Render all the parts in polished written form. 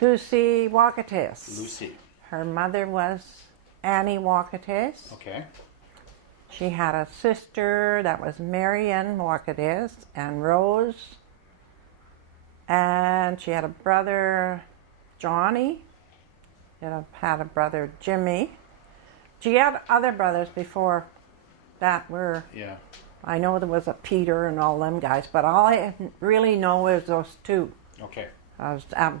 Lucy Wakatis. Lucy. Her mother was Annie Wakatis. Okay. She had a sister that was Marion Wakatis and Rose. And she had a brother, Johnny. She had a brother, Jimmy. She had other brothers before that were... Yeah. I know there was a Peter and all them guys, but all I really know is those two. Okay.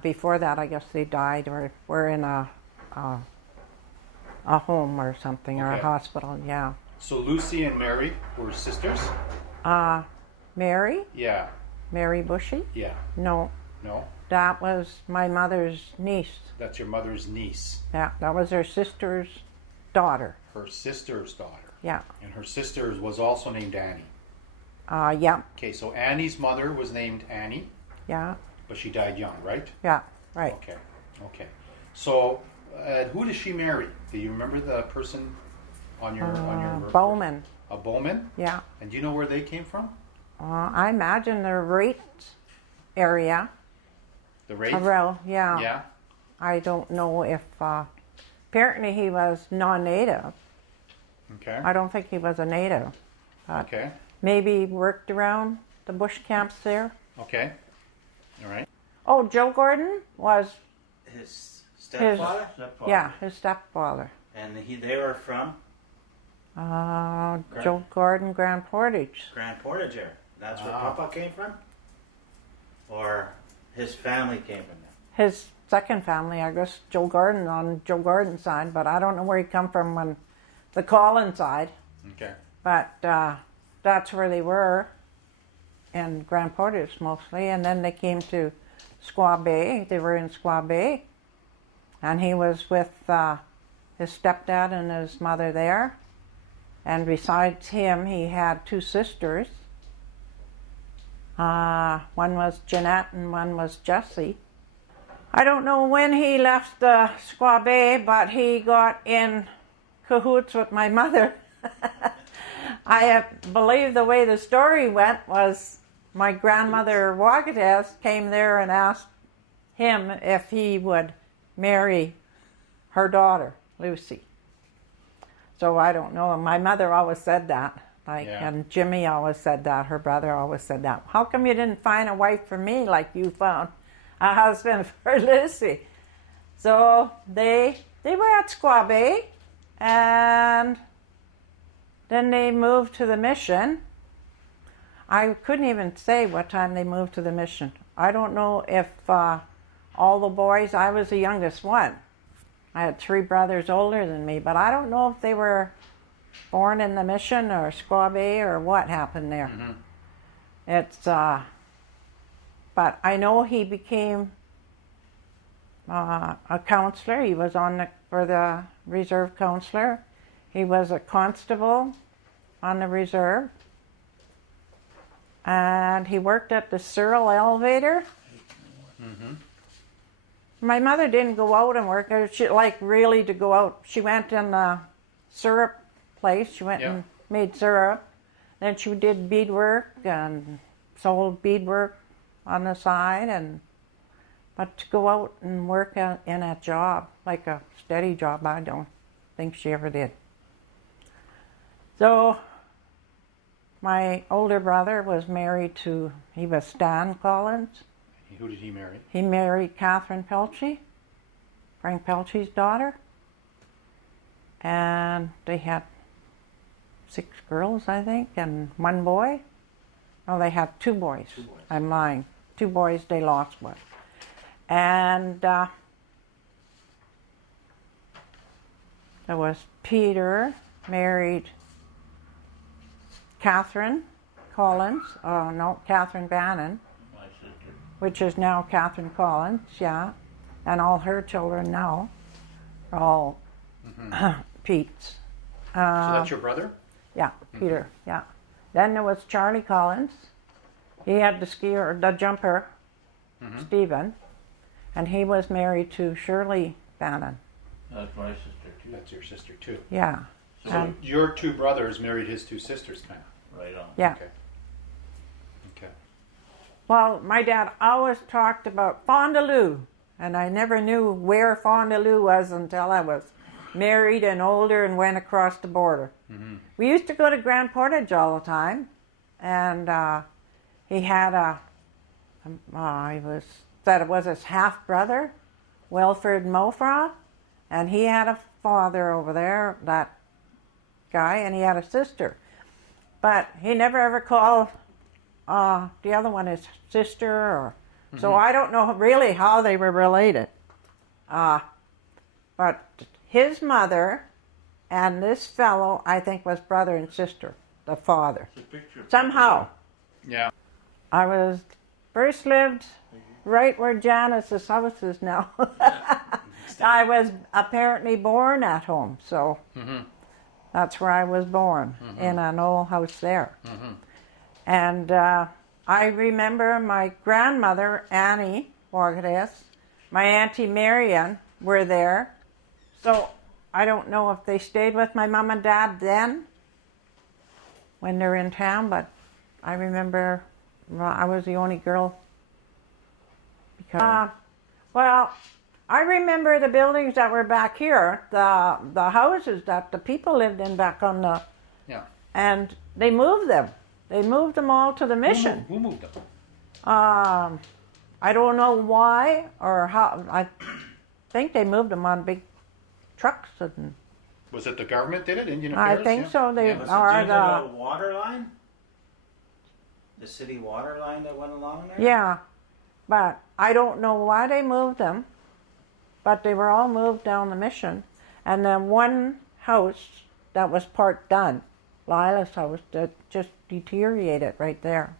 Before that, I guess they died or were in a home or something, or a hospital, yeah. So Lucy and Mary were sisters? Mary? Yeah. Mary Bushy? Yeah. No. No? That was my mother's niece. That's your mother's niece. Yeah, that was her sister's daughter. Her sister's daughter. Yeah. And her sister was also named Annie. Yeah. Okay, so Annie's mother was named Annie. Yeah. But she died young, right? Yeah, right. Okay. Okay. So, who did she marry? Do you remember the person on your Bowman. A Bowman? Yeah. And do you know where they came from? I imagine the Rate area. The Rate? Yeah. Yeah. I don't know if... apparently he was non-native. Okay. I don't think he was a native. Okay. Maybe he worked around the bush camps there. Okay. All right. Oh, Joe Gordon was... His stepfather? Yeah, his stepfather. And they were from? Joe Gordon, Grand Portage. Grand Portage here. That's where Papa came from? Or his family came from there? His second family, I guess, Joe Gordon on Joe Gordon's side, but I don't know where he come from on the Collins side. Okay. But that's where they were, in Grand Portage mostly, and then they came to Squaw Bay. They were in Squaw Bay, and he was with his stepdad and his mother there. And besides him, he had two sisters. One was Jeanette and one was Jessie. I don't know when he left Squaw Bay, but he got in cahoots with my mother. I believe the way the story went was my grandmother Wakatas came there and asked him if he would marry her daughter, Lucy. So I don't know. My mother always said that. And Jimmy always said that. Her brother always said that. How come you didn't find a wife for me like you found a husband for Lucy? So they were at Squaw Bay, and then they moved to the mission. I couldn't even say what time they moved to the mission. I don't know if all the boys, I was the youngest one. I had 3 brothers older than me, but I don't know if they were born in the mission or Squaw Bay or what happened there. Mm-hmm. It's, but I know he became a counselor. He was for the reserve counselor. He was a constable on the reserve. And he worked at the Cyril elevator. Mm-hmm. My mother didn't go out and work. She really to go out. She went in the syrup place. She went and made syrup. Then she did beadwork and sold beadwork on the side. But to go out and work in a job, like a steady job, I don't think she ever did. So my older brother was married to, he was Stan Collins. Who did he marry? He married Catherine Pelchy, Frank Pelchy's daughter. And they had 6 girls, I think, and 1 boy. Oh, they had 2 boys. 2 boys. I'm lying. 2 boys, they lost one. And there was Peter, married Catherine Collins. Oh, no, Catherine Bannon. Which is now Catherine Collins, yeah. And all her children now are all Pete's. So that's your brother? Yeah, Peter, yeah. Then there was Charlie Collins. He had the jumper, Stephen. And he was married to Shirley Bannon. That's my sister, too. That's your sister, too. Yeah. So your 2 brothers married his 2 sisters, kind of? Right on. Yeah. Okay. Well, my dad always talked about fondaloo. And I never knew where Fondaloo was until I was married and older and went across the border. Mm-hmm. We used to go to Grand Portage all the time, and he had it was his half brother, Wilfred Mofra, and he had a father over there, that guy, and he had a sister. But he never ever called the other one his sister, or so I don't know really how they were related. But his mother and this fellow, I think, was brother and sister, the father. Somehow. Yeah. I was first lived right where Janice's house is now. I was apparently born at home, so that's where I was born, in an old house there. And I remember my grandmother, Annie Borges, my Auntie Marion were there. So I don't know if they stayed with my mom and dad then, when they were in town, but I remember I was the only girl. Because, well, I remember the buildings that were back here, the houses that the people lived in back on the... Yeah. And they moved them. They moved them all to the mission. Who moved them? I don't know why or how. I think they moved them on big trucks. And Was it the government did it? Indian Affairs? I think so. They Was are it due to the water line? The city water line that went along there? Yeah, but I don't know why they moved them. But they were all moved down the mission. And then one house that was part done, Lila's house, that just deteriorated right there.